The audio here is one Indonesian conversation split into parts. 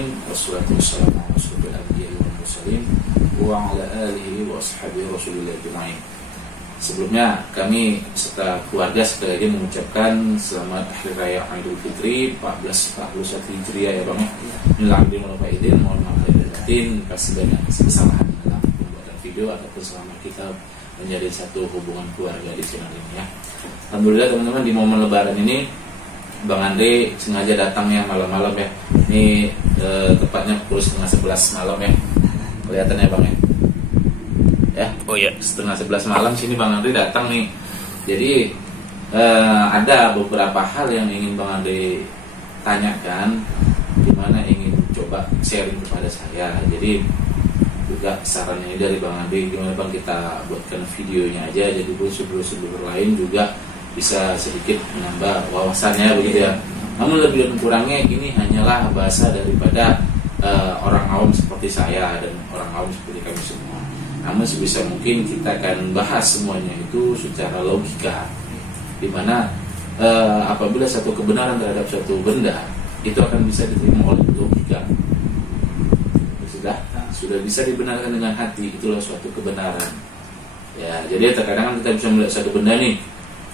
alamin wassalatu wassalamu ala asyrofil anbiya'i wal mursalin wa ala alihi wa ashabihi rasulillah ajma'in. Sebelumnya kami serta keluarga sekali lagi mengucapkan selamat Hari Raya Idul Fitri 1441 Hijriah ya Bang ya. Bismillahirrahmanirrahim. Mohon maaf lahir batin pasti banyak kesalahan dalam pembuatan video ataupun selama kita menjadi satu hubungan keluarga di channel ini ya. Alhamdulillah teman-teman, di momen lebaran ini Bang Andre sengaja datangnya malam-malam ya. Ini tepatnya pukul 10:30 malam ya. Kelihatan ya Bang ya. Ya, oh ya, 10:30 malam sini Bang Andre datang nih. Jadi ada beberapa hal yang ingin Bang Andre tanyakan, dimana ingin coba sharing kepada saya. Jadi juga sarannya dari Bang Andre, gimana Bang kita buatkan videonya aja, jadi subscriber lain juga bisa sedikit menambah wawasannya begitu ya. Namun lebih dan kurangnya ini hanyalah bahasa daripada orang awam seperti saya dan orang awam seperti kami semua. Namun sebisa mungkin kita akan bahas semuanya itu secara logika, dimana apabila satu kebenaran terhadap suatu benda itu akan bisa diterima oleh logika, sudah bisa dibenarkan dengan hati, itulah suatu kebenaran ya. Jadi terkadang kita bisa melihat satu benda nih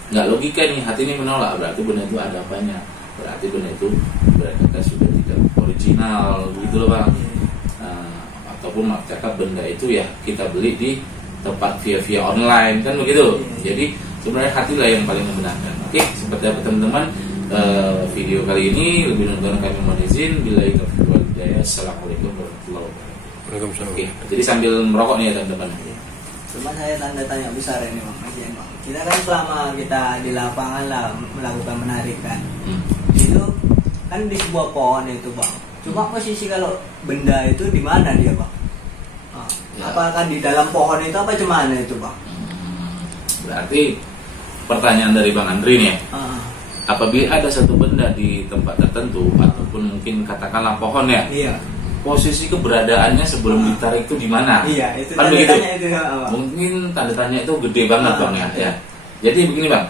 nggak logika nih, hati ini menolak, berarti benda itu ada apanya, berarti benda itu berkata sudah tidak original gitu loh Bang. Ataupun maaf cakap benda itu ya kita beli di tempat via online kan begitu. Jadi sebenarnya hatilah yang paling membenarkan. Oke, seperti apa teman-teman, video kali ini lebih nonton kami mohon izin, billahi taufiq wal hidayah. Assalamualaikum warahmatullahi wabarakatuh. Waalaikumsalam. Oke, jadi sambil merokok nih ya teman-teman. Cuma saya tanda tanya besar ini Bang, kita kan selama kita di lapangan lah melakukan penarikan, itu kan di sebuah pohon itu Bang. Cuma posisi kalau benda itu di mana dia Bang? Ya. Apakah di dalam pohon itu apa cuman itu Bang? Berarti pertanyaan dari Bang Andri nih ya. Apabila ada satu benda di tempat tertentu ataupun mungkin katakanlah pohon ya. Iya. Posisi keberadaannya sebelum ditarik itu di mana? Iya, itu kan begitu. Itu, mungkin tanda tanya itu gede banget Bang ya. Jadi begini Bang.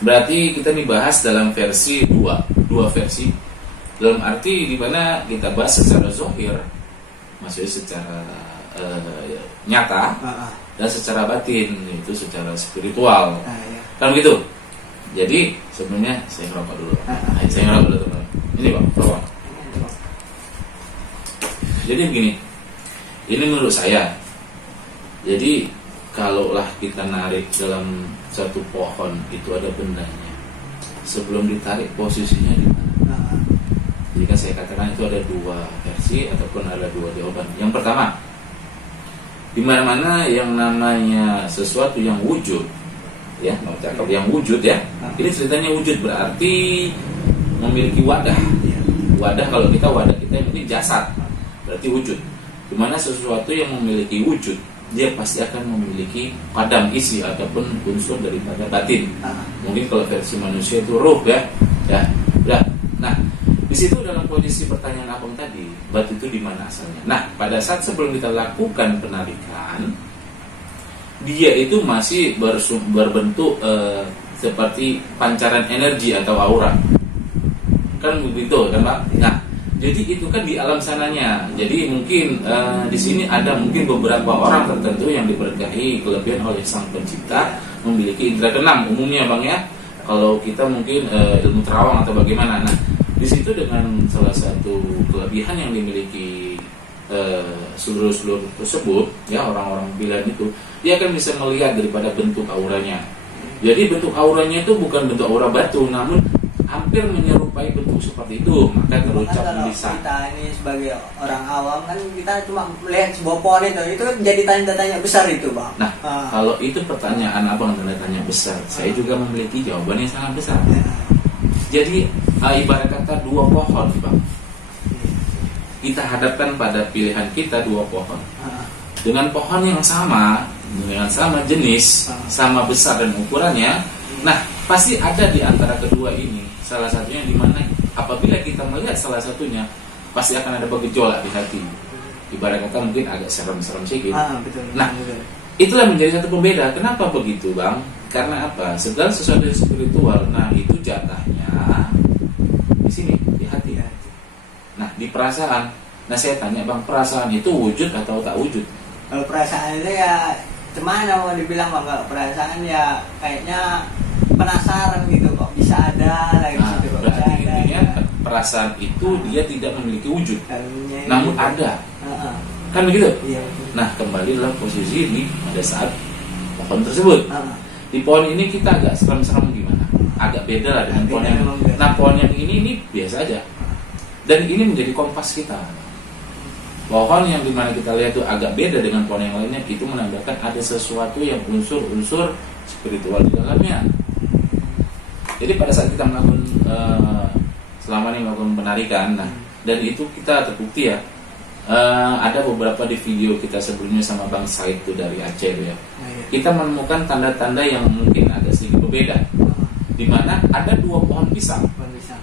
Berarti kita nih bahas dalam versi dua versi. Dalam arti di mana kita bahas secara zahir, maksudnya secara nyata, dan secara batin, itu secara spiritual. Kan begitu. Jadi sebenarnya saya ngerokok dulu. Saya ngerokok dulu teman. Ini Bang, rokok. Jadi begini, ini menurut saya. Jadi kalaulah kita narik dalam satu pohon itu ada bendanya, sebelum ditarik posisinya di mana? Jadi kan saya katakan itu ada dua versi ataupun ada dua jawaban. Yang pertama, di mana-mana yang namanya sesuatu yang wujud, ya, mau cakap yang wujud ya. Ini ceritanya wujud berarti memiliki wadah. Wadah kalau kita wadah kita ini jasad, berarti wujud. Di mana sesuatu yang memiliki wujud, dia pasti akan memiliki padam isi ataupun unsur daripada batin. Mungkin kalau versi manusia itu ruh ya. Nah, di situ dalam posisi pertanyaan abang tadi, batu itu di mana asalnya? Nah, pada saat sebelum kita lakukan penarikan, dia itu masih berbentuk seperti pancaran energi atau aura. Kan begitu kan Pak? Nah, jadi itu kan di alam sananya. Jadi mungkin di sini ada mungkin beberapa orang tertentu yang diberkahi kelebihan oleh Sang Pencipta, memiliki indera keenam umumnya Bang ya. Kalau kita mungkin ilmu terawang atau bagaimana. Nah, di situ dengan salah satu kelebihan yang dimiliki seluruh tersebut ya, orang-orang bilang itu dia akan bisa melihat daripada bentuk auranya. Jadi bentuk auranya itu bukan bentuk aura batu, namun hampir menyerupai bentuk seperti itu. Maka terucap lisan. Kita ini sebagai orang awam kan kita cuma melihat sebuah pohon itu kan jadi tanda-tanya besar itu Bang. Nah, kalau itu pertanyaan abang tanda-tanya besar, saya juga memiliki jawaban yang sangat besar. Jadi ibarat kata dua pohon Bang, kita hadapkan pada pilihan kita dua pohon dengan pohon yang sama, dengan sama jenis, sama besar dan ukurannya. Nah, pasti ada di antara kedua ini salah satunya di mana apabila kita melihat salah satunya pasti akan ada bergejolak di hati. Ibarat kata mungkin agak serem-serem sedikit. Betul. Nah, itulah menjadi satu pembeda. Kenapa begitu Bang? Karena apa? Segala sesuatu yang spiritual, nah itu jatahnya di sini, di hati. Nah, di perasaan. Nah saya tanya bang, perasaan itu wujud atau tak wujud? Kalau perasaan itu ya cemana mau dibilang bang, kalau perasaan ya kayaknya penasaran gitu kok bisa ada lagi Nah, gitu kok bisa berarti ada. intinya perasaan itu dia tidak memiliki wujud, Karunia namun gitu. ada, Heeh. kan begitu? Iya betul. Nah kembali dalam posisi ini pada saat pohon tersebut. Heeh. Di pohon ini kita agak serem-serem gimana? Agak beda lah dengan pohon yang. Memang beda. Nah pohon yang ini biasa aja. Dan ini menjadi kompas kita. Pohon yang dimana kita lihat itu agak beda dengan pohon yang lainnya, itu menandakan ada sesuatu yang unsur-unsur spiritual di dalamnya. Jadi pada saat kita melakukan selama ini melakukan penarikan, nah dan itu kita terbukti ya. Ada beberapa di video kita sebelumnya sama Bang Said itu dari Aceh itu ya. Nah, iya. Kita menemukan tanda-tanda yang mungkin agak sedikit berbeda, di mana ada dua pohon pisang. Pohon pisang.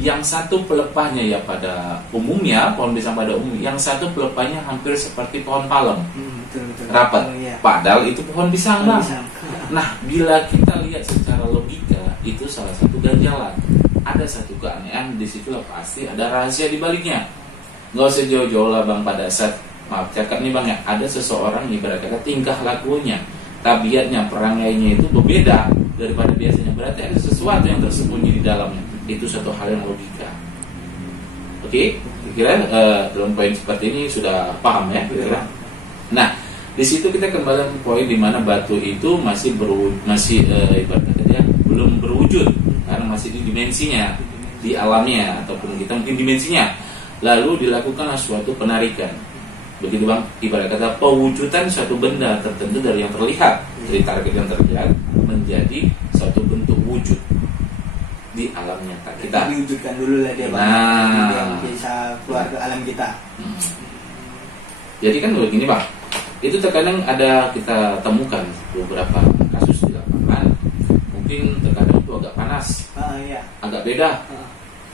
Yang satu pelepahnya ya pada umumnya pohon pisang pada umumnya, yang satu pelepahnya hampir seperti pohon palem, Betul. rapat. Oh, iya. Padahal itu pohon pisang Pohon bang. pisang. Nah bila kita lihat secara logika, itu salah satu ganjalan. Ada satu keanehan di situ, pasti ada rahasia di baliknya. Nggak usah jauh-jauh lah bang, pada saat maaf cakap nih bang ya, ada seseorang ibarat kata tingkah lakunya, tabiatnya, perangainya itu berbeda daripada biasanya. Berarti ada sesuatu yang tersembunyi di dalamnya. Itu satu hal yang logika. Oke, kira dalam poin seperti ini sudah paham ya kira-kira. Nah, di situ kita kembali ke poin di mana batu itu masih ibarat kata dia belum berwujud karena masih di dimensinya, di alamnya ataupun kita mungkin dimensinya. Lalu dilakukanlah suatu penarikan. Begitu bang, ibarat kata pewujudan suatu benda tertentu dari yang terlihat, dari target yang terlihat menjadi suatu bentuk wujud di alam nyata kita. Diwujudkan dulu lah dia bang. Nah. Dia bisa keluar ke alam kita. Jadi kan begini bang, itu terkadang ada kita temukan beberapa kasus di lapangan, mungkin terkadang itu agak panas, Iya. agak beda.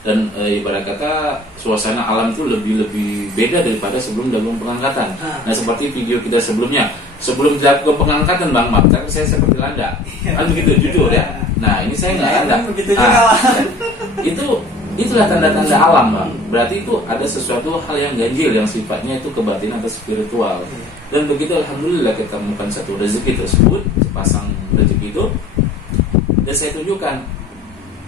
Dan ibarat kata suasana alam itu lebih beda daripada sebelum dilakukan pengangkatan. Nah seperti video kita sebelumnya, sebelum dilakukan pengangkatan bang, maka saya seperti landa, kan begitu jujur ya. Nah ini saya nggak landa. Begitu juga. Itulah tanda-tanda alam bang. Berarti itu ada sesuatu hal yang ganjil yang sifatnya itu kebatinan atau spiritual. Dan begitu alhamdulillah kita temukan satu rezeki tersebut, sepasang rezeki itu, dan saya tunjukkan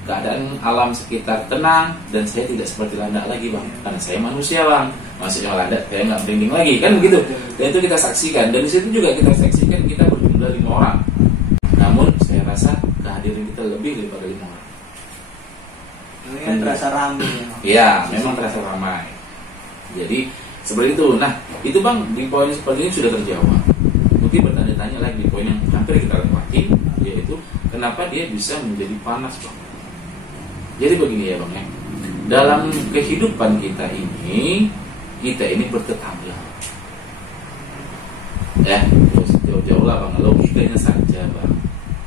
keadaan alam sekitar tenang dan saya tidak seperti landak lagi bang, karena saya manusia bang, maksudnya landak saya nggak merinding lagi kan begitu. Dan itu kita saksikan, dan di situ juga kita saksikan kita berjumlah 5 orang, namun saya rasa kehadiran kita lebih daripada 5 orang. Ini kan terasa ramai. Iya, memang terasa ramai. Jadi seperti itu. Nah itu bang, di poin seperti ini sudah terjawab. Mungkin bertanya-tanya lagi di poin yang hampir kita lewati, yaitu kenapa dia bisa menjadi panas bang. Jadi begini ya bang ya, dalam kehidupan kita ini bertetangga. Ya, jauh-jauh lah bang, logikanya saja bang.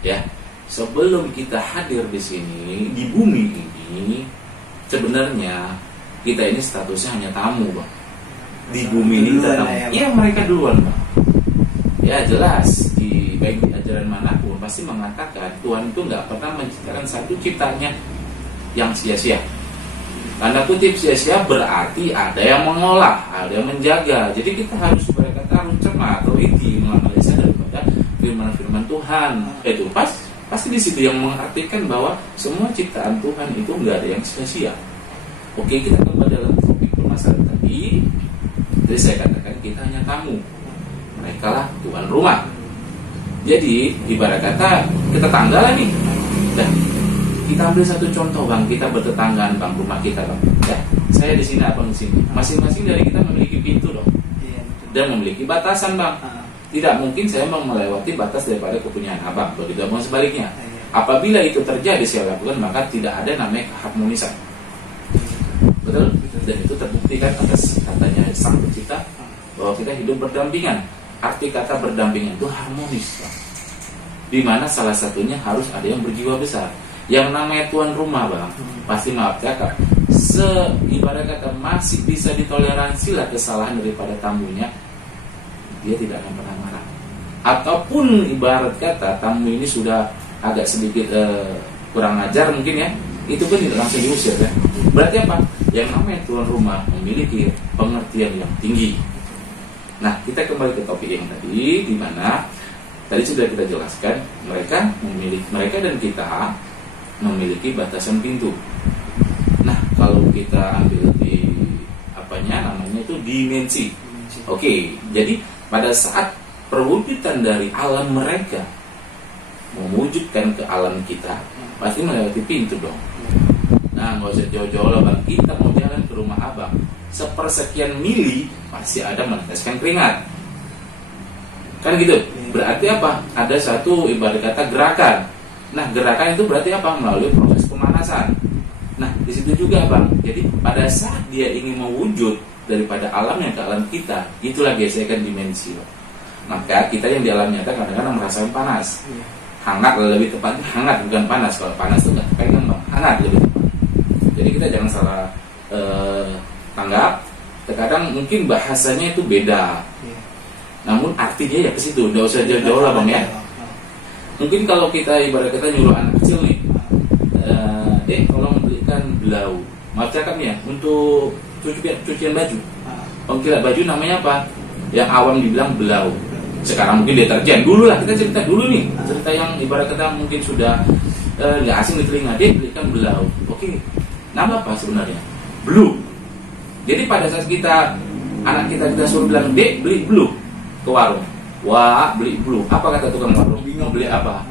Ya, sebelum kita hadir di sini di bumi ini, sebenarnya kita ini statusnya hanya tamu bang. Di bumi ini kita tamu. Ya mereka duluan bang. Ya jelas di baik di ajaran manapun pasti mengatakan Tuhan itu nggak pernah menciptakan satu ciptanya yang sia-sia. Tanda kutip sia-sia berarti ada yang mengolah, ada yang menjaga. Jadi kita harus berkata harus cermat, teliti menganalisa daripada firman-firman Tuhan. Itu pasti di situ yang mengartikan bahwa semua ciptaan Tuhan itu nggak ada yang sia-sia. Oke, kita kembali dalam topik permasalahan tadi. Jadi saya katakan kita hanya tamu. Mereka lah tuan rumah. Jadi ibarat kata kita tangga lah nih. Kita ambil satu contoh bang, kita bertetanggaan bang, rumah kita bang. Ya, saya di sini, abang di sini. Masing-masing dari kita memiliki pintu dong, dan memiliki batasan bang. Tidak mungkin saya mau melewati batas daripada kepunyaan abang, begitu abang sebaliknya. Apabila itu terjadi saya lakukan, maka tidak ada namanya keharmonisan. Betul? Dan itu terbuktikan atas katanya Sang Pencipta bahwa kita hidup berdampingan. Arti kata berdampingan itu harmonis bang. Dimana salah satunya harus ada yang berjiwa besar. Yang namanya tuan rumah bang, pasti maaf cakap, ibarat kata masih bisa ditoleransi lah kesalahan daripada tamunya, dia tidak akan pernah marah. Ataupun ibarat kata tamu ini sudah agak sedikit kurang ajar mungkin ya, itu pun tidak langsung diusir ya. Berarti apa? yang namanya tuan rumah memiliki pengertian yang tinggi. Nah, kita kembali ke topik yang tadi, di mana tadi sudah kita jelaskan mereka dan kita memiliki batasan pintu. Nah, kalau kita ambil di namanya itu dimensi. Oke, jadi pada saat perwujudan dari alam mereka mewujudkan ke alam kita, pasti melewati pintu dong. Nah, nggak usah jauh-jauh lah bang, kita mau jalan ke rumah abang, sepersekian mili pasti ada meneteskan keringat, kan gitu. Berarti apa? Ada satu ibarat kata gerakan. Nah, gerakan itu berarti apa? Melalui proses pemanasan. Nah, di situ juga bang. Jadi pada saat dia ingin mewujud daripada alam yang ke alam kita, itulah gesekan dimensi. Maka kita yang di alam nyata kadang-kadang merasakan panas, hangat, lebih tepatnya hangat bukan panas. Kalau panas itu nggak pegang bang, hangat lebih tepat. Jadi kita jangan salah tanggap. Terkadang mungkin bahasanya itu beda, namun artinya ya ke situ. Nggak usah jauh-jauh lah bang ya. Mungkin kalau kita ibarat kita nyuruh anak kecil nih, dek tolong belikan belau, maaf cakap ya, untuk cucian baju. Pengkilat baju namanya apa? Yang awam dibilang belau. Sekarang mungkin deterjen. Dulu lah, kita cerita dulu nih, cerita yang ibarat kata mungkin sudah nggak asing di telinga. Dek belikan belau. Oke, nama apa sebenarnya? Blue. Jadi pada saat anak kita suruh bilang, dek beli blue ke warung. Wah, beli blue. Apa kata tukang warung? Bingung beli apa?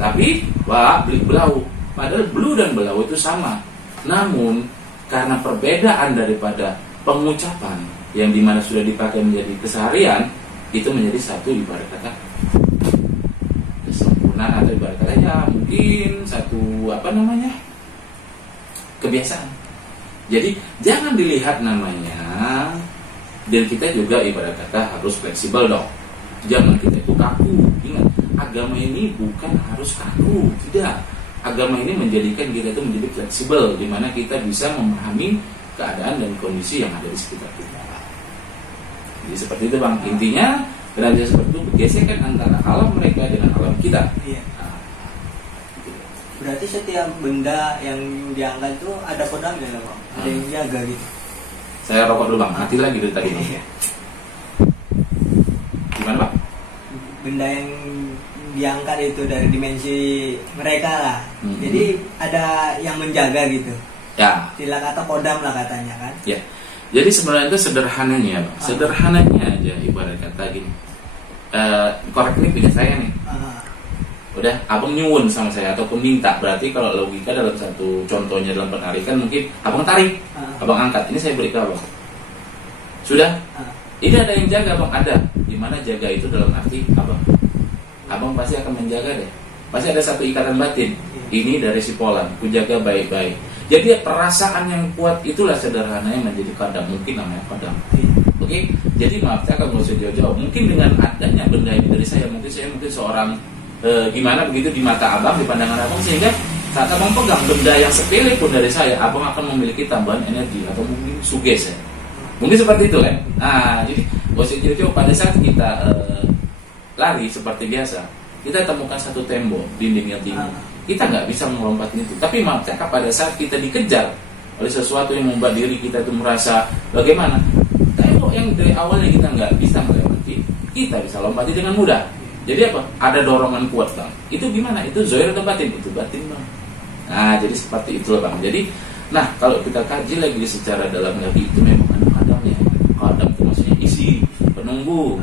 Tapi, wah, beli belau. Padahal blue dan belau itu sama. Namun, karena perbedaan daripada pengucapan yang dimana sudah dipakai menjadi keseharian, itu menjadi satu ibarat kata kesempurnaan, atau ibarat kata ya mungkin satu kebiasaan. Jadi, jangan dilihat namanya, dan kita juga ibarat kata harus fleksibel dong. Jangan kita itu kaku. Ingat, agama ini bukan harus kaku, tidak. Agama ini menjadikan kita itu menjadi fleksibel, di mana kita bisa memahami keadaan dan kondisi yang ada di sekitar kita. Jadi seperti itu bang. Intinya derajat seperti itu bergesekan antara alam mereka dengan alam kita. Iya. Berarti setiap benda yang diangkat itu ada kodamnya lah bang. Ada yang jaga gitu. Saya rokok dulu bang. Mati lagi dari tadi. Gimana bang? Benda yang diangkat itu dari dimensi mereka lah. Jadi ada yang menjaga gitu. Ya. Sila kata kodam lah katanya kan. Ya. Jadi sebenarnya itu sederhananya, bang. Sederhananya aja ibarat kata gini. Korek ini punya saya nih. Udah, abang nyuwun sama saya ataupun minta. Berarti kalau logika dalam satu contohnya dalam penarikan mungkin abang tarik, abang angkat. Ini saya beri ke abang. Sudah? Ini ada yang jaga bang, ada. Dimana jaga itu dalam arti abang pasti akan menjaga deh. Pasti ada satu ikatan batin. Ini dari si Polan, ku jaga baik-baik. Jadi perasaan yang kuat itulah sederhananya menjadi kodam. Mungkin namanya kodam. Oke? Jadi maaf saya akan usah jauh-jauh. Mungkin dengan adanya benda ini dari saya mungkin seorang gimana begitu di mata abang, di pandangan abang, sehingga saat abang pegang benda yang sepele pun dari saya, abang akan memiliki tambahan energi atau mungkin suges ya. Mungkin seperti itu kan. Nah, jadi jauh-jauh pada saat kita lari seperti biasa, kita temukan satu tembok dinding yang tinggi, kita nggak bisa melompat itu. Tapi maaf cakap, pada saat kita dikejar oleh sesuatu yang membuat diri kita itu merasa bagaimana, tembok yang dari awalnya kita nggak bisa melewati, kita bisa lompati dengan mudah. Jadi apa? Ada dorongan kuat bang. Itu gimana? Itu zahir atau batin? Itu batin bang. Nah, jadi seperti itu bang. Jadi, nah kalau kita kaji lagi secara dalam lagi, itu memang ada kodamnya. Kodam itu maksudnya isi, penunggu.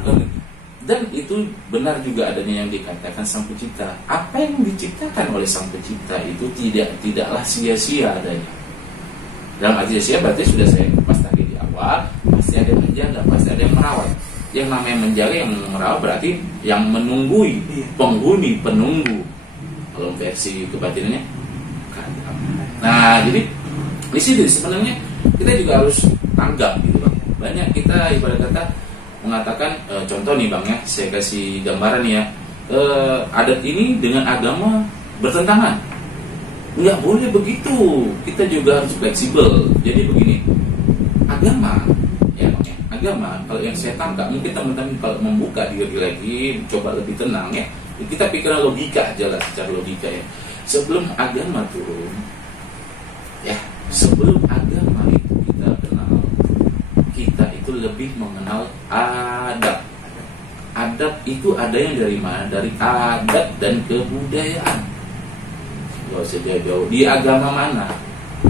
Dan itu benar juga adanya yang dikatakan Sang Pencipta. Apa yang diciptakan oleh Sang Pencipta itu tidaklah sia-sia adanya. Dalam arti sia-sia berarti sudah saya pas tadi di awal, pasti ada yang menjaga, pasti ada yang merawat. Yang namanya menjaga, yang merawat berarti yang menunggui, penghuni, penunggu. Kalau versi kebatinannya. Nah, jadi di sini sebenarnya kita juga harus tanggap gitu bang. Banyak kita ibarat kata mengatakan contoh nih bang ya, saya kasih gambaran ya, adat ini dengan agama bertentangan. Nggak boleh begitu. Kita juga harus fleksibel. Jadi begini, agama ya bang ya, agama kalau yang saya tangkap, mungkin teman-teman kalau membuka diri lagi, coba lebih tenang ya, kita pikiran logika aja lah, secara logika ya. Sebelum agama turun ya, sebelum agama itu itu lebih mengenal adab. Adab itu adanya dari mana? Dari adat dan kebudayaan. Gak usah jauh-jauh. Di agama mana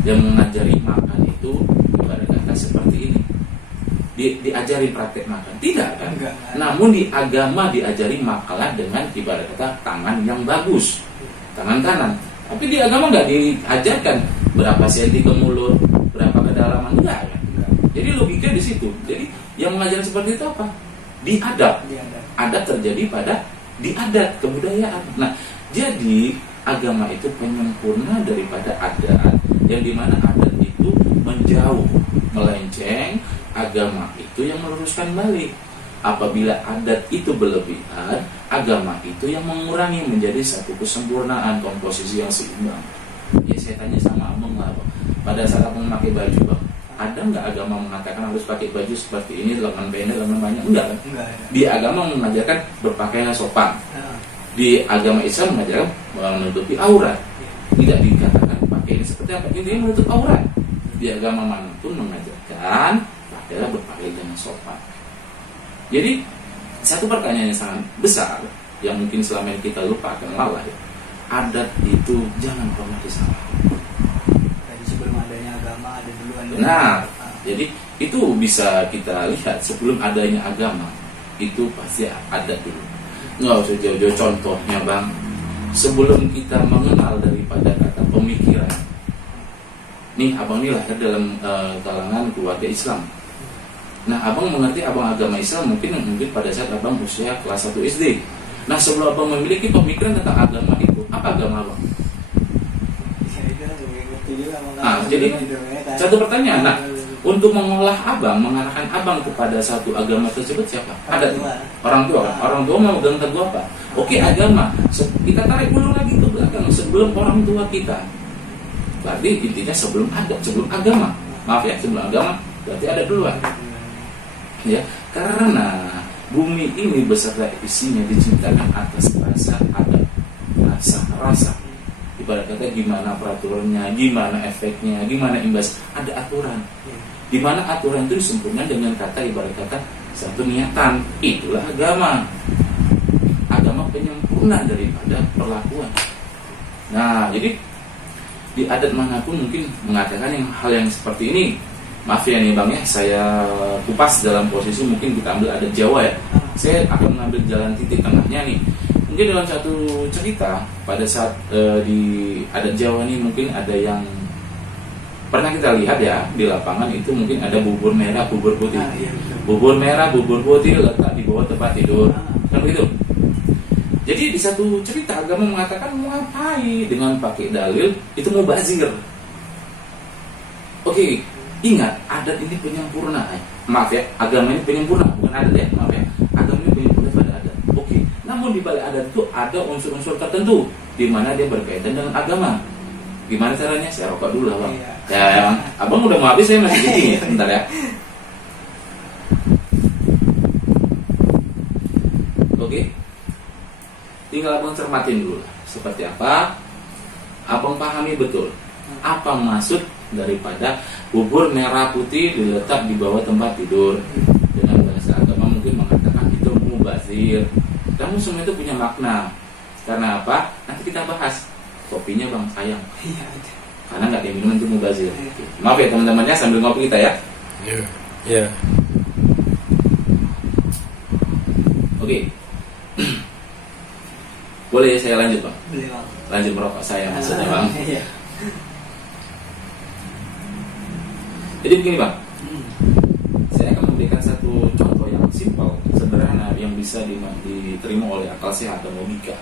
yang mengajari makan itu ibarat kata seperti ini? Diajari praktek makan? Tidak kan? Enggak. Namun di agama diajari makanlah dengan ibarat kata tangan yang bagus, tangan kanan. Tapi di agama nggak diajarkan berapa senti ke mulut, berapa kedalaman, enggak ya? Jadi logika di situ. Jadi yang mengajar seperti itu apa? Di adab. Adat terjadi pada di adat kebudayaan. Nah, jadi agama itu penyempurna daripada adat, yang dimana adat itu menjauh, melenceng, agama itu yang meluruskan balik. Apabila adat itu berlebihan, agama itu yang mengurangi menjadi satu kesempurnaan komposisi yang seimbang. Ya saya tanya sama abang lah, pada saat abang memakai baju bang, ada nggak agama mengatakan harus pakai baju seperti ini, lengan pendek, lengan banyak? Enggak kan? Enggak. Di agama mengajarkan berpakaian sopan. Di agama Islam mengajarkan menutupi aurat. Tidak dikatakan pakai ini seperti apa, intinya menutup aurat. Di agama manapun mengajarkan pakailah berpakaian dengan sopan. Jadi satu pertanyaan yang sangat besar yang mungkin selama ini kita lupa akan lalai, adat itu jangan pernah disalah. Sebelum adanya agama ada duluan. Nah, jadi itu bisa kita lihat sebelum adanya agama itu pasti ada dulu. Nggak usah jauh-jauh, contohnya bang, sebelum kita mengenal daripada kata pemikiran. Nih abang ini lahir dalam kalangan keluarga Islam. Nah abang mengerti abang agama Islam mungkin pada saat abang usia kelas 1 SD. Nah sebelum abang memiliki pemikiran tentang agama itu, apa agama abang? Jadi satu pertanyaan. Nah, untuk mengolah abang, mengarahkan abang kepada satu agama tersebut siapa? Ada orang tua. Orang tua memegang teguh apa? Oke, agama. Kita tarik dulu lagi ke belakang sebelum orang tua kita. Berarti intinya sebelum agama. Maaf ya, sebelum agama berarti ada duluan. Ya, karena bumi ini beserta isinya diciptakan atas rasa adat, rasa. Ibarat kata gimana peraturannya, gimana efeknya, gimana imbas, ada aturan. Di mana aturan itu disempurnakan dengan kata ibarat kata satu niatan. Itulah agama. Agama penyempurna daripada perlakuan. Nah, jadi di adat manapun mungkin mengatakan hal yang seperti ini. Maaf ya nih bang ya, saya kupas dalam posisi mungkin kita ambil adat Jawa ya. Saya akan mengambil jalan titik tengahnya nih. Mungkin dalam satu cerita pada saat di adat Jawa nih mungkin ada yang pernah kita lihat ya di lapangan itu mungkin ada bubur merah, bubur putih. Bubur merah, bubur putih letak di bawah tempat tidur. Kan begitu. Jadi di satu cerita agama mengatakan mau ngapain dengan pakai dalil itu mau bazir. Oke. Ingat, adat ini penyempurna. Maaf ya, agama ini penyempurna, bukan adat ya. Maaf ya, agama ini penyempurna pada adat. Oke. Namun di balik adat itu ada unsur-unsur tertentu di mana dia berkaitan dengan agama. Gimana caranya? Saya rokok dulu lah bang. Ya, abang udah mau habis, saya masih kencing ya. Bentar ya. Oke. Tinggal abang cermatin dulu lah. Seperti apa? Abang pahami betul apa maksud daripada bubur merah putih diletak di bawah tempat tidur. Dengan bahasa agama mungkin mengatakan itu mubazir. Namun semua itu punya makna. Karena apa? Nanti kita bahas. Kopinya bang sayang. Karena nggak diminum itu mubazir. Maaf ya teman-temannya sambil ngopi kita ya. Iya. Oke. Boleh saya lanjut bang? Boleh bang. Lanjut merokok saya maksudnya bang. Iya. Jadi begini bang, saya akan memberikan satu contoh yang simpel, sederhana, yang bisa diterima oleh akal sehat dan logika,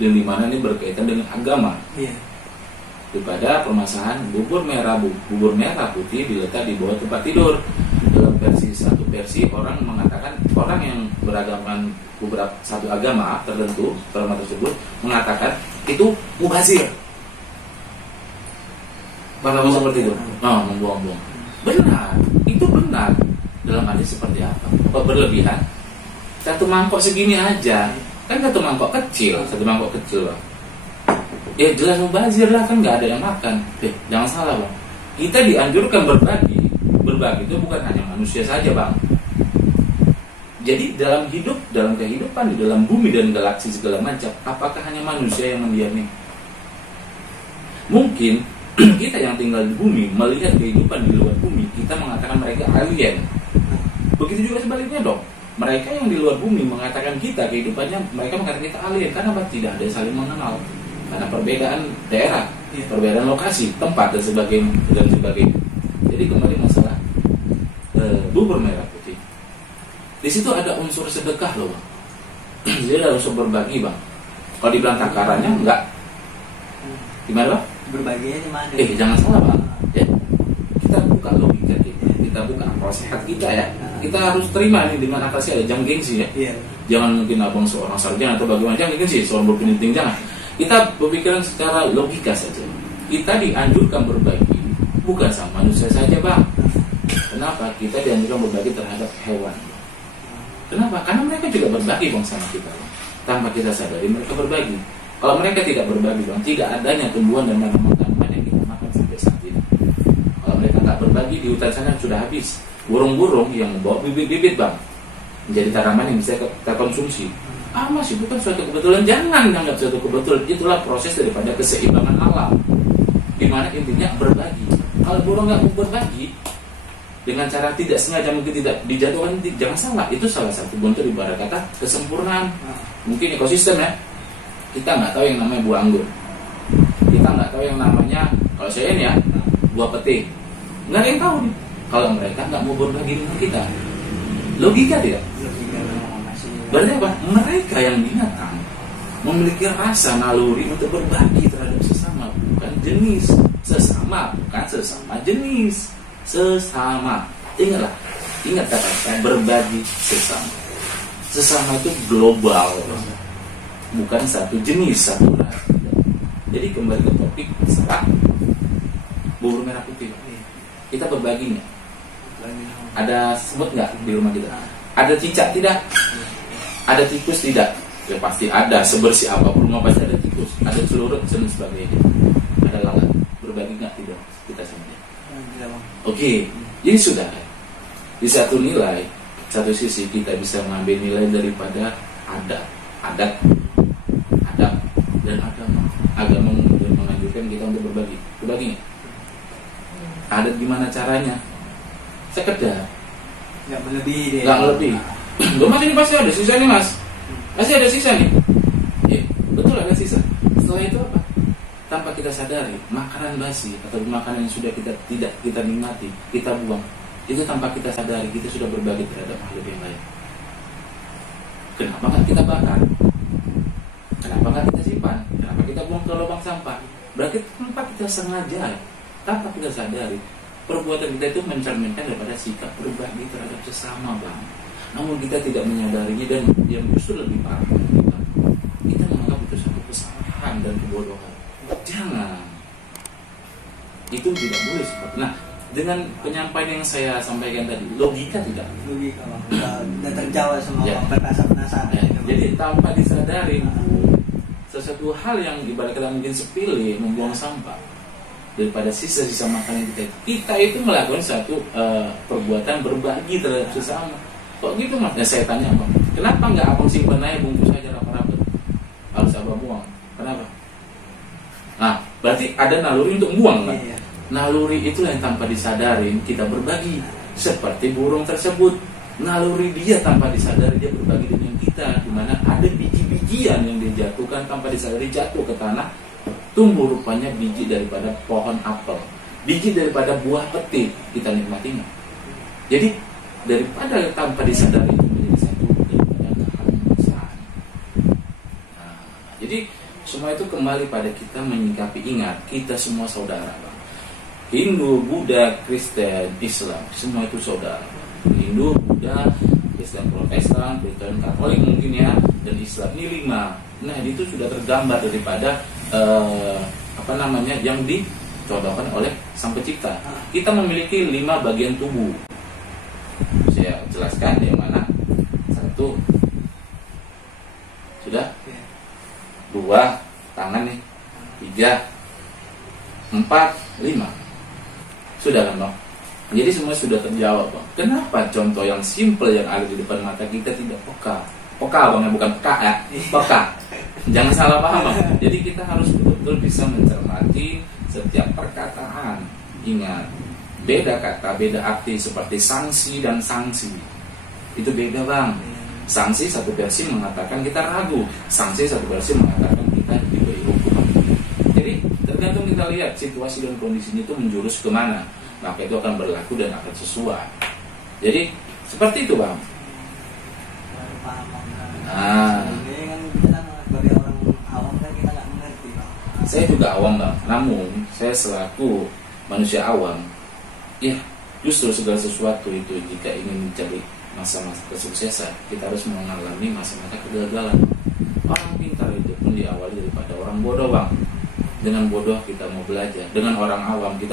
dan dimana ini berkaitan dengan agama. Iya. Daripada permasalahan bubur merah putih diletak di bawah tempat tidur. Dalam satu versi orang mengatakan, orang yang beragaman beberapa satu agama tertentu, agama tersebut mengatakan itu mubazir. Bagaimana seperti itu? Membuang-buang. Benar, itu benar. Dalam arti seperti apa? Kok berlebihan? Satu mangkok segini aja. Kan satu mangkok kecil bang. Ya jelas mubazir lah, kan nggak ada yang makan. Jangan salah bang. Kita dianjurkan berbagi berbagi itu bukan hanya manusia saja, Bang. Jadi dalam kehidupan di dalam bumi dan galaksi segala macam, apakah hanya manusia yang mendiami? Mungkin kita yang tinggal di bumi melihat kehidupan di luar bumi, kita mengatakan mereka alien. Begitu juga sebaliknya dong. Mereka yang di luar bumi mengatakan kita kehidupannya, mereka mengatakan kita alien. Karena apa? Tidak ada saling mengenal. Karena perbedaan daerah, perbedaan lokasi, tempat dan sebagainya. Jadi kembali masalah bubur merah putih. Di situ ada unsur sedekah loh, Bang. Jadi ada unsur berbagi, Bang. Kalau dibilang takarannya enggak. Gimana, Bang? Berbaginya di mana? Jangan salah, Bang. Ya. Kita buka logika kita buka akal sehat kita ya. Kita harus terima nih dengan akal sehat, jangan gengsi ya. Iya. Jangan mungkin abang seorang sarjana atau bagaimana, jangan gengsi, seorang berpendidikan jangan. Kita berpikiran secara logika saja. Kita dianjurkan berbagi bukan sama manusia saja, Bang. Kenapa? Kita dianjurkan berbagi terhadap hewan. Kenapa? Karena mereka juga berbagi, Bang, sama kita, Bang. Tanpa kita sadari mereka berbagi. Kalau mereka tidak berbagi, Bang, tidak adanya tumbuhan dan tanaman yang kita makan sampai saat ini. Kalau mereka nggak berbagi, di hutan sana sudah habis. Burung-burung yang membawa bibit-bibit, Bang, menjadi tanaman yang bisa kita konsumsi. Masih bukan suatu kebetulan. Jangan anggap suatu kebetulan. Itulah proses daripada keseimbangan alam, dimana intinya berbagi. Kalau burung nggak mau berbagi, dengan cara tidak sengaja mungkin tidak dijatuhkan, jangan salah, itu salah satu bentuk ibarat kata kesempurnaan. Mungkin ekosistem ya, kita nggak tahu yang namanya buah anggur, kita nggak tahu yang namanya, kalau saya ini ya, buah peti, nggak ada yang tahu nih. Kalau mereka nggak mau berbagi dengan kita, logika tidak? Berarti apa? Mereka yang binatang memiliki rasa naluri untuk berbagi terhadap sesama, bukan jenis sesama, bukan sesama jenis. Sesama, ingat kata berbagi sesama. Sesama itu global, bukan satu jenis, satu ras. Jadi kembali ke topik masalah bubur merah putih. Kita berbagi nggak? Ada semut nggak di rumah kita? Ada cicak tidak? Ada tikus tidak? Ya pasti ada. Sebersih apapun rumah pasti ada tikus. Ada celurut dan sebagainya. Ada lalat. Berbagi nggak tidak kita sama dia? Oke, ini sudah. Di satu sisi kita bisa mengambil nilai daripada adat dan agama. Agama menganjurkan kita untuk berbagi. Berbagi. Adat gimana caranya? Sekedar. Nggak melebihi. Mas ini pasti ada sisa nih, Mas. Masih ada sisa nih. Ya, betul ada sisa. Setelah itu apa? Tanpa kita sadari, makanan basi atau makanan yang sudah tidak kita nikmati, kita buang. Itu tanpa kita sadari, kita sudah berbagi terhadap makhluk yang lain. Kenapa nggak kita bakar? Kenapa nggak kita simpan? Kenapa kita buang ke lubang sampah? Berarti tanpa kita sengaja, tanpa kita sadari, perbuatan kita itu mencerminkan daripada sikap berbagi terhadap sesama, Bang. Namun kita tidak menyadarinya, dan yang justru lebih parah, kita menganggap itu satu kesalahan dan kebodohan. Jangan, itu tidak boleh seperti. Nah, dengan penyampaian yang saya sampaikan tadi, logika tidak? Logika, udah terjawab semua, ya. Penasaran. Ya. Jadi tanpa disadari, sesuatu hal yang ibarat kita mungkin sepele, membuang sampah daripada sisa-sisa makanan kita itu melakukan satu perbuatan berbagi terhadap sesama. Kok gitu, Mas? Ya, saya tanya, Bang, kenapa nggak abang simpen aja bungkus aja rapat-rapat? Harus abang buang. Kenapa? Nah, berarti ada naluri untuk buang, kan? Iya. Naluri itu yang tanpa disadari kita berbagi. Seperti burung tersebut, naluri dia tanpa disadari dia berbagi dengan kita, dimana ada biji-bijian yang dia jatuhkan tanpa disadari jatuh ke tanah, tumbuh rupanya biji daripada pohon apel, biji daripada buah peti, kita nikmatinya. Jadi daripada tanpa disadari itu menjadi satu daripada keharmonisan. Nah, jadi semua itu kembali pada kita menyikapi, ingat, kita semua saudara, Bang. Hindu, Buddha, Kristen, Islam, semua itu saudara. Hindu, Buddha, Kristen Protestan, Kristen Katolik mungkin ya, dan Islam ini 5. Nah, itu sudah tergambar daripada yang dicontohkan oleh Sang Pencipta. Kita memiliki 5 bagian tubuh. Saya jelaskan yang mana. 1, sudah 2, tangan nih. 3, 4, 5. Sudah kan, Bang? Jadi semua sudah terjawab, Bang. Kenapa contoh yang simple yang ada di depan mata kita tidak peka? Peka, Bang, bukan peka ya, peka. Jangan salah paham, Bang. Jadi kita harus betul-betul bisa mencermati setiap perkataan. Ingat, beda kata, beda arti, seperti sanksi dan sanksi. Itu beda, Bang. Sanksi satu versi mengatakan kita ragu, sanksi satu versi mengatakan kita diberi hukuman. Jadi tergantung kita lihat situasi dan kondisinya itu menjurus kemana, maka itu akan berlaku dan akan sesuai. Jadi seperti itu, Bang. Nah, ini kan kita sebagai orang awam kan kita nggak mengerti, Bang. Saya juga awam, Bang. Namun saya selaku manusia awam, ya justru segala sesuatu itu jika ingin mencari masa-masa kesuksesan, kita harus mengalami masa-masa kegagalan. Orang pintar itu pun diawali daripada orang bodoh, Bang. Dengan bodoh kita mau belajar, dengan orang awam kita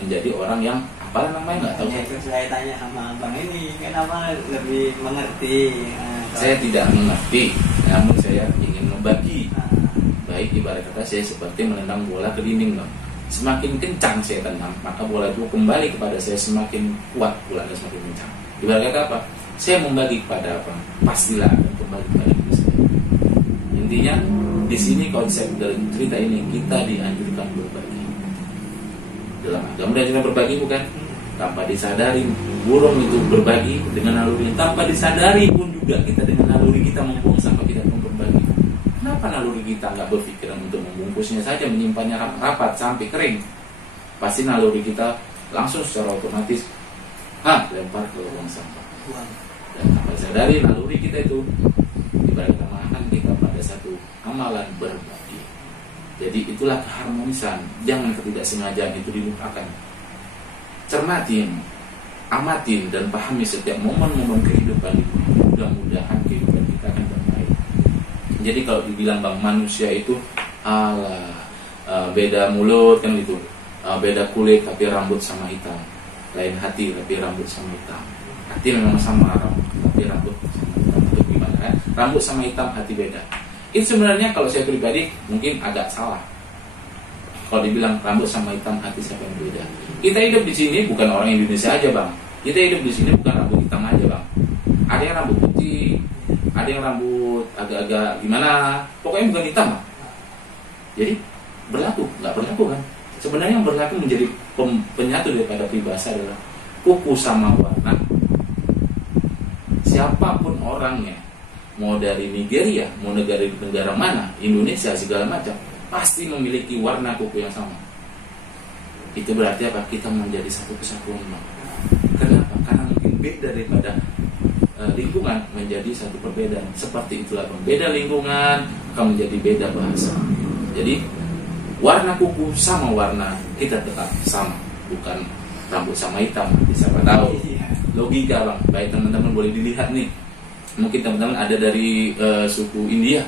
menjadi orang yang apa namanya nggak tahu. Itu saya tanya sama Bang ini, kenapa lebih mengerti? Saya tidak mengerti, namun saya ingin membagi. Baik ibarat kata saya seperti menendang bola ke dinding, Bang. Semakin kencang saya tendang, maka bola itu kembali kepada saya semakin kuat, bolanya semakin kencang. Ibarat kata apa? Saya membagi kepada apa? Pastilah akan kembali kepada diri saya. Intinya di sini konsep dari cerita ini kita dianjurkan berbagi. Dalam agama dianjurkan berbagi bukan? Tanpa disadari burung itu berbagi dengan naluri. Tanpa disadari pun juga kita dengan naluri kita membuang sampah kita pun berbagi. Kenapa naluri kita nggak berpikiran untuk membungkusnya saja, menyimpannya rapat sampai kering? Pasti naluri kita langsung secara otomatis lempar ke lubang sampah. Dan tanpa disadari naluri kita itu ibaratnya mengakan kita pada satu amalan berbagi. Jadi itulah keharmonisan. Jangan ketidaksengajaan itu dilupakan. Cermatin, amatin dan pahami setiap momen-momen kehidupan itu. Mudah-mudahan kehidupan kita akan berbaik. Jadi kalau dibilang Bang, manusia itu beda mulut kan gitu, beda kulit tapi rambut sama hitam, lain hati tapi rambut sama hitam. Hati memang sama rambut, tapi rambut sama hitam. Itu gimana kan? Rambut sama hitam, hati beda. Itu sebenarnya kalau saya pribadi mungkin agak salah. Kalau dibilang rambut sama hitam, hati siapa yang beda? Kita hidup di sini bukan orang Indonesia aja, Bang. Kita hidup di sini bukan rambut hitam aja, Bang. Ada yang rambut putih, ada yang rambut agak-agak gimana, pokoknya bukan hitam, Bang. Jadi berlaku, nggak berlaku kan? Sebenarnya yang berlaku menjadi penyatu daripada peribahasa adalah kuku sama warna. Siapapun orangnya, mau dari Nigeria, mau negara mana, Indonesia segala macam, pasti memiliki warna kuku yang sama. Itu berarti apa? Kita menjadi satu kesatuan, Bang. Kenapa? Karena mungkin beda daripada lingkungan menjadi satu perbedaan. Seperti itulah, Bang. Beda lingkungan akan menjadi beda bahasa. Jadi warna kuku sama warna kita tetap sama, bukan rambut sama hitam. Siapa tahu? Logika, Bang. Baik teman-teman boleh dilihat nih. Mungkin teman-teman ada dari suku India.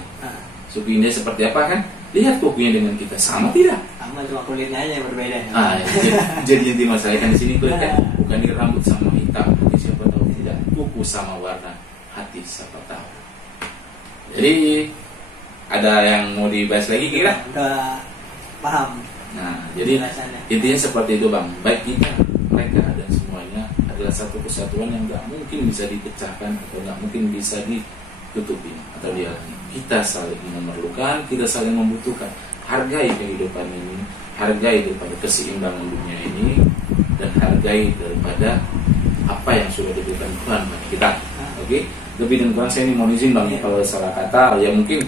Suku India seperti apa kan? Lihat kukunya dengan kita sama tidak? Sama, cuma kulitnya aja yang berbeda. Jadi inti masalahnya kan di sini kulit kan bukan di rambut sama hitam, tapi siapa tahu tidak. Kuku sama warna, hati siapa tahu. Jadi ada yang mau dibahas lagi kira? Udah paham. Nah, jadi intinya seperti itu, Bang. Baik kita, mereka dan semuanya adalah satu kesatuan yang nggak mungkin bisa dipecahkan atau nggak mungkin bisa ditutupi atau dihalangi. Kita saling memerlukan, kita saling membutuhkan. Hargai kehidupan ini, hargai daripada keseimbangan dunia ini, dan hargai daripada apa yang sudah diberikan Tuhan bagi kita. Oke, lebih dan kurang saya ini mohon izin, Bang, kalau salah kata ya mungkin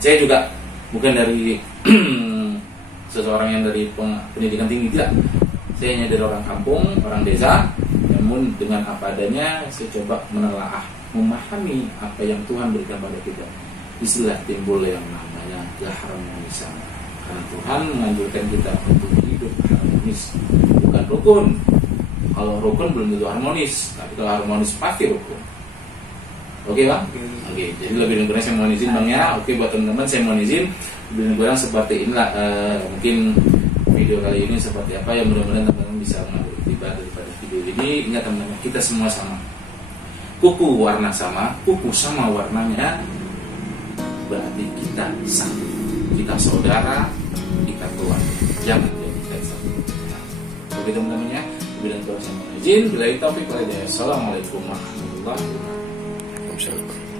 saya juga bukan dari seseorang yang dari pendidikan tinggi, tidak. Saya hanya dari orang kampung, orang desa. Namun dengan apa adanya saya coba menelaah, memahami apa yang Tuhan berikan pada kita. Istilah timbul yang namanya keharmonisan. Karena Tuhan menganjurkan kita untuk hidup harmonis, bukan rukun. Kalau rukun belum tentu harmonis, tapi kalau harmonis pasti rukun. Oke, Bang? Oke, jadi lebih dan kurang saya mohon izin, Bang, ya. Oke, buat teman-teman saya mohon izin. Lebih dan kurang seperti inilah mungkin video kali ini seperti apa ya, mudah-mudahan teman-teman bisa mengambil tiba daripada video ini. Ingat teman-teman, kita semua sama. Kuku warna sama, kuku sama warnanya, berarti kita satu, kita saudara, kita keluarga. Jangan jadikan satu. Oke teman-teman ya, lebih dan kurang saya mohon izin. izin, billahi taufiq wal hidayah. Assalamualaikum warahmatullahi wabarakatuh. Waalaikumsalam.